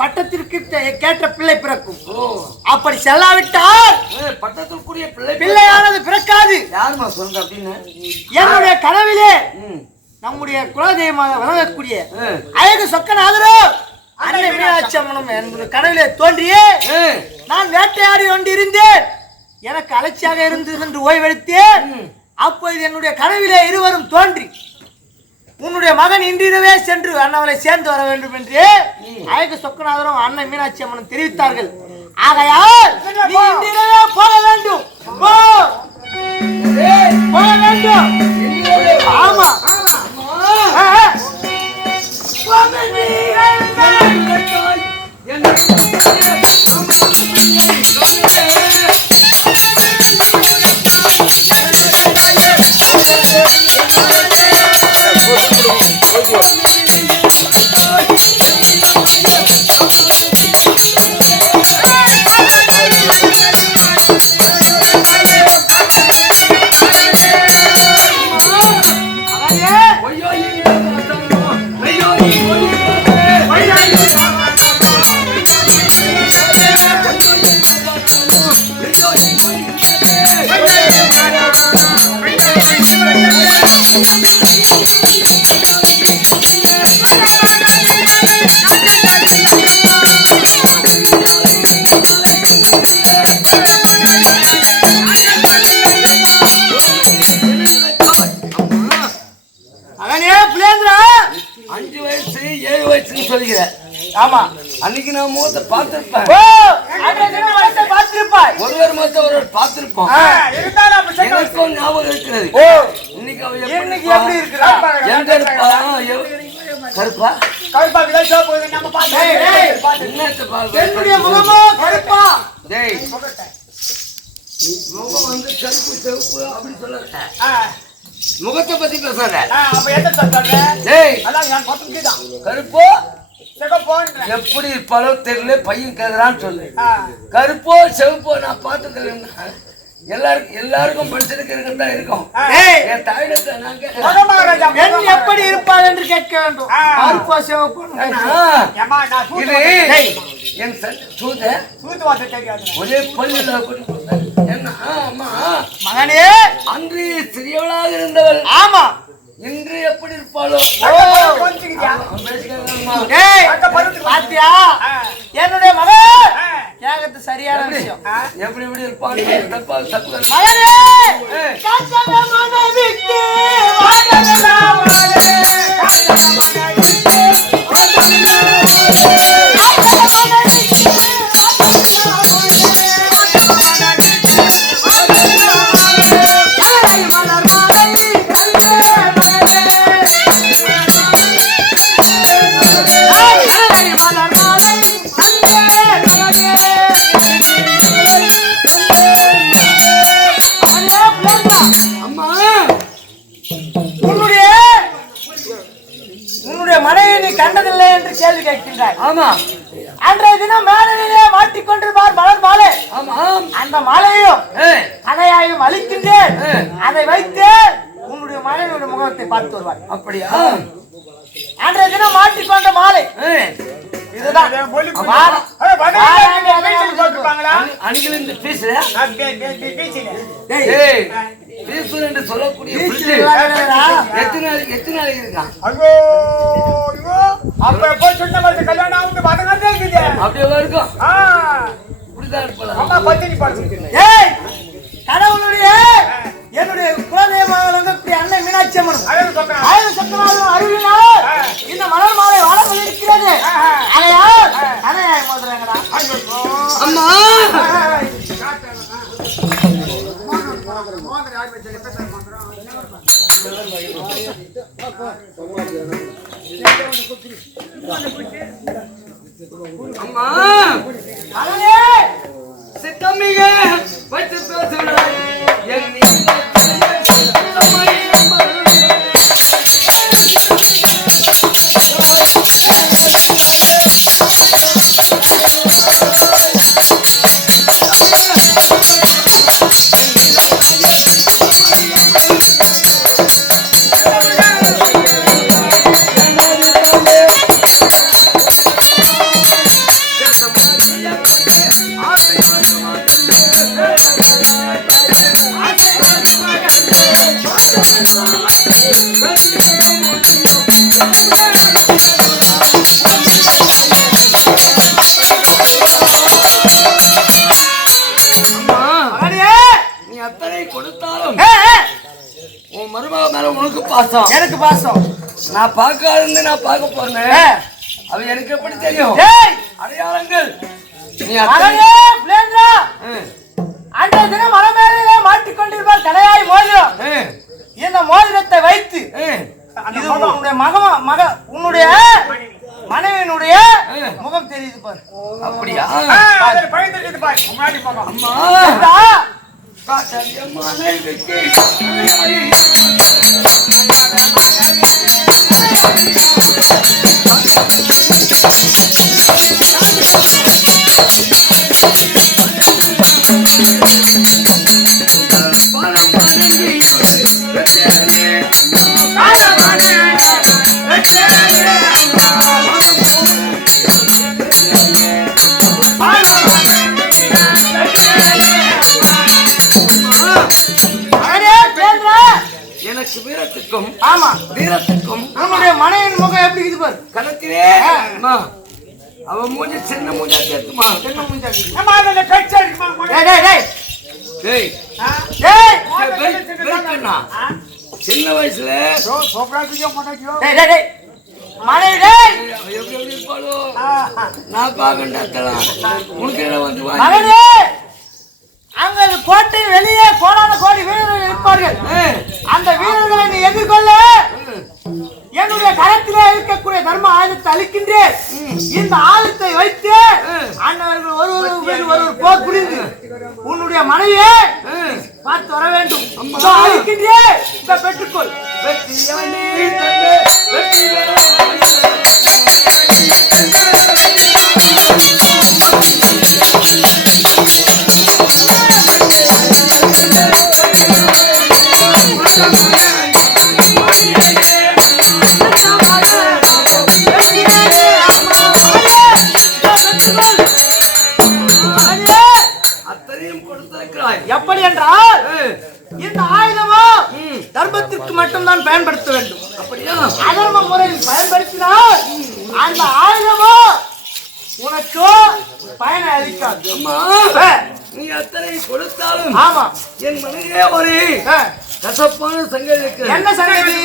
பட்டத்திற்கு கேட்ட பிள்ளை பிறக்கும். அப்படி செல்லாவிட்டால் பட்டத்திற்குரிய பிள்ளையானது பிறக்காது. யாருமா சொல்லுங்க அப்படின்னு என்னுடைய கனவிலே நம்முடைய குலதெய்வமாக விளங்கக்கூடிய அழகு சொக்கநாதரோ அன்னை மீனாட்சி அம்மனும் என்னுடைய கனவிலே தோன்றியே நான் வேட்டையாடி கொண்டிருந்தேன். எனக்கு அலட்சியாக இருந்தது என்று ஓய்வெடுத்தேன். அப்போது என்னுடைய கனவிலே இருவரும் தோன்றி உன்னுடைய மகன் இன்றிரவே சென்று அண்ணவரை சேர்ந்து வர வேண்டும் என்று அழகு சொக்கநாதரும் அன்னை மீனாட்சி அம்மனும் தெரிவித்தார்கள். ஆகையால் நீ இன்றிரவே போக வேண்டும். போக வேண்டும். ஆமா ஆமா அன்னைக்கு நான் முகத்தை பார்த்திருப்பேன். ஒருவர் மொத்தம் ஒருவர் பார்த்திருப்போம். எனக்கும் ஞாபகம் இருக்கிறது. இன்னைக்கு அவ எப்படி இருக்கிறா? எங்க இருப்பா? கருப்பா கருப்பா முகமோ கருப்பா முகம் வந்து கருப்பு செவப்பு அப்படின்னு சொல்ல முகத்தை பத்தி பேசுற கருப்போ எப்படி இருப்பாலோ தெரியல. பையன் கேக்குறான்னு சொல்லு. கருப்போ செவப்போ நான் பார்த்தது எல்லாருக்கும் மனுஷனுக்கு இருக்குதான் இருக்கும். என் தாயிடத்தை நான் கேட்கிறேன் எப்படி இருப்பாள் என்று கேட்க வேண்டும். கருப்போ செவப்போ இது என் ஒரே பள்ளி என்ன மகனே அன்று சிறியவளாக இருந்தவள். ஆமா இன்று எப்படி இருப்பாளோ பாத்தியா என்னுடைய மகன் கேட்கறது சரியான விஷயம். எப்படி எப்படி இருப்பாள் தப்பா தப்பு கண்டதில்லை என்று கேள்வி கேட்கின்றார். ஆமா அன்றைய தினம் மேலே மாட்டிக்கொண்டிருப்பார் மலர் மாலை. அந்த மாலையையும் அதையாயும் அழிக்கின்றேன். அதை வைத்து உன்னுடைய மனைவியுடைய முகத்தை பார்த்து வருவார். அப்படியா? அன்றைய தினம் மாட்டிக்கொண்ட மாலை இதுதான். என்று சொல்லக்கூடிய எத்தனை நாளைக்கு இருக்கான்? அப்படியே இருக்கும். கடவுளுடைய என்னுடைய குலதெய்வமாக அன்னை மீனாட்சி அம்மன் அருளினால் இந்த மலர் மாலை வாழ இருக்கிறது. அதையால் அணையாய் மோதுறாங்கடா அம்மா. அம்மா சித்தமிக வச்சு பேசுகிறேன். எனக்கு பாசம். நான் பார்க்காது நான் பார்க்க போறேன். அது எனக்கு எப்படி தெரியும்? அடையாளங்கள் அன்றைய தினம் மரமேலே மாட்டிக்கொண்டிருப்பார் கலையாய் மோதிரம். இந்த மோதிரத்தை வைத்து உன்னுடைய மனைவியினுடைய முகம் தெரியுது பாரு. அப்படியா? எனக்கு வீரத்துக்கும் வீரத்துக்கும் நம்முடைய மனைவியின் முகம் எப்படி இது பாரு. கணக்கிலே அவ மூஞ்சி சின்ன மூஞ்சா சேர்த்துமா? சின்ன மூஞ்சா சின்ன வயசுல மனைவி எப்படி இருப்பாளோ நான் பாக்கண்டா உனக்கு வந்து அங்க கோட்டை வெளியே கோடான கோடி வீரர்கள் இருப்பார்கள். அந்த வீரர்களை நீ எதிர்கொள்ள என்னுடைய கரத்திலே இருக்கக்கூடிய தர்ம ஆயுதத்தை அளிக்கின்றேன். இந்த ஆயுதத்தை வைத்து அண்ணவர்கள் ஒருவர் போர் புரிந்து உன்னுடைய மனைவியை பார்த்து வர வேண்டும். அளிக்கின்றேன், பெற்றுக்கொள். எப்படி என்றால் இந்த ஆயுதமோ தர்மத்திற்கு மட்டும்தான் பயன்படுத்த வேண்டும். அப்படியா? அதர்ம முறையில் பயன்படுத்தினால் அந்த ஆயுதமோ உனக்கு பயனை அளிக்காது. நீ அத்தனை கொடுத்தாலும் ஆமா என் மனைவியே ஒரு கசப்பான சங்கதி இருக்கு. என்ன சங்கதி?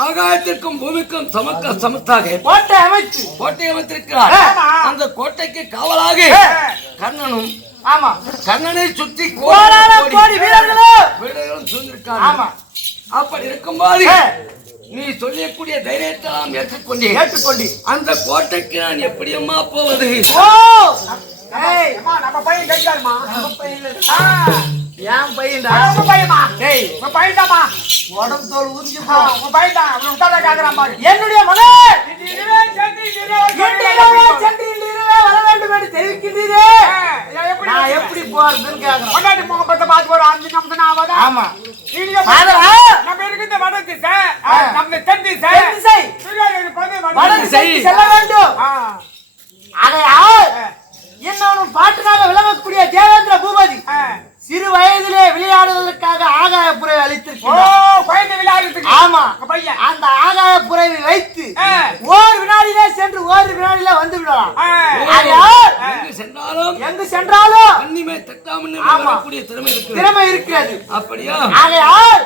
ஆகாயத்திற்கும் பூமிக்கும் சமத்தாக கோட்டை அமைத்திருக்கிறார். அந்த கோட்டைக்கு காவலாக கர்ணனும் கர்ணனை சுற்றி கோடி வீரர்களும் சூழ்ந்திருக்காங்க. அப்படி இருக்கும்போது நீ சொல்லக்கூடிய தைரியத்தை நாம் ஏற்றுக்கொண்டு அந்த கோட்டைக்கு நான் எப்படி அம்மா போவது? நம்ம பையன் கேட்காருமா? ஏன் பையன்டா? உங்க பையமா? டேய் உங்க பையன்டாமா? உடம்பு தோல் உரிஞ்சு போ. உங்க பையன்டா அவன் உட்டாத கேக்குறான் பாரு. என்னுடைய மகன் இதுவே சண்டியிலே வர வேண்டும் என்று தெரிவிக்கிறீரே. நான் எப்படி போறதுன்னு கேக்குறேன். கொண்டாடி முகம் பத்த பாத்து ஒரு 5 நிமிஷம் ஆவாதா? ஆமா. நீங்க பாதரா நம்ம இருக்குது வடக்கு சார். நம்ம தென் திசை. வடக்கு செல்ல வேண்டும். அதையா என்னவனும் பாட்டுக்காக விளங்கக்கூடிய தேவேந்திர பூபதி சிறு வயதிலே விளையாடுவதற்காக ஆகாய புறவை அளித்திருக்கிறார். ஆமா, அந்த ஆகாய புறவை வைத்து ஓர் வினாடியிலே சென்று ஓர் வினாடியிலே வந்து விடலாம். எங்கு சென்றாலும் திறமை இருக்கிறது. அப்படியா? ஆகையால்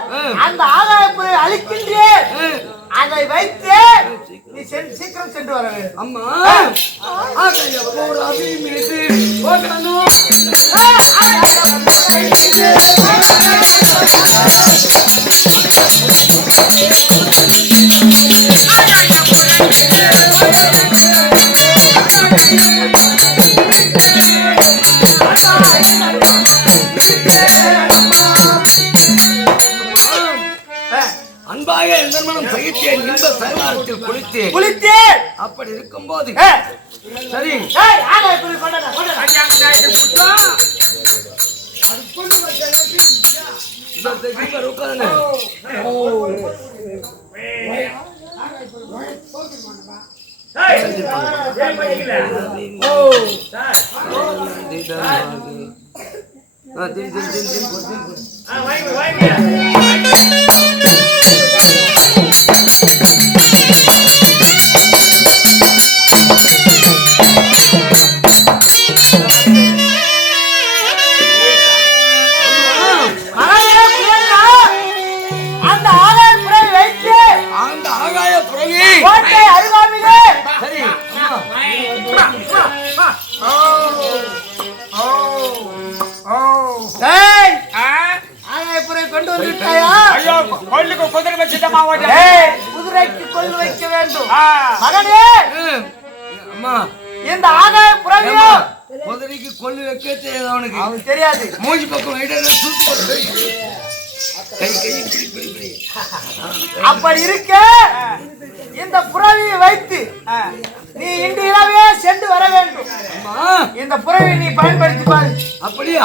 அந்த ஆகாய புறவை அளிக்கின்றேன். அதை வைத்து நீ சீக்கிரம் சென்று வர வேண்டும். அம்மா ஆகாய புறவி மீது ஓடனோ அன்பாக எந்தமனம் சகித்தேன், இன்ப சரணாரத்தில் குளித்தேன். அப்படி இருக்கும் போது சரி குதிரைக்கு கொண்டு வைக்க வேண்டும். மகனே, இந்த ஆகாய புறவியோ குதிரைக்கு கொள்ளு வைக்க தெரியாது அவனுக்கு தெரியாது. மூஞ்சி பக்கம் அப்படி இருக்க இந்த புறவியை வைத்து நீ இன்று இரவே சென்று வர வேண்டும். இந்த புறவியை நீ பயன்படுத்தி பாரு. அப்படியா?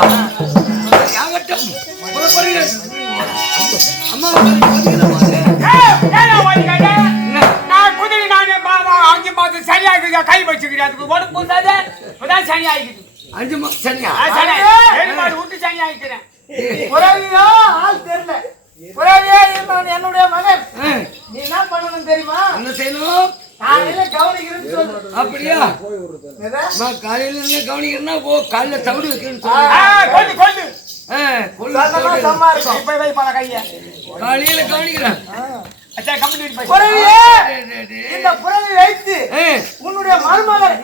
அம்மா சரியாக கை வச்சுக்கிறேன். அஞ்சு சனியா விட்டு சனியாக்கிறேன். புறவியோ ஆள் தெரியல. புறவியே என்னுடைய மகன். நீ என்ன பண்ணணும் தெரியுமா? என்ன செய்யணும்? காலையில கவனிக்கிறேன்னு சொல்லு. அப்படியா? காலையில இருந்து கவனிக்கிறேன்னா காலையில தவிடு வைக்கிறேன்னு சொல்லு. காலையில கவனிக்கிறேன். இந்த புறவை வைத்து உன்னுடைய மருமகன்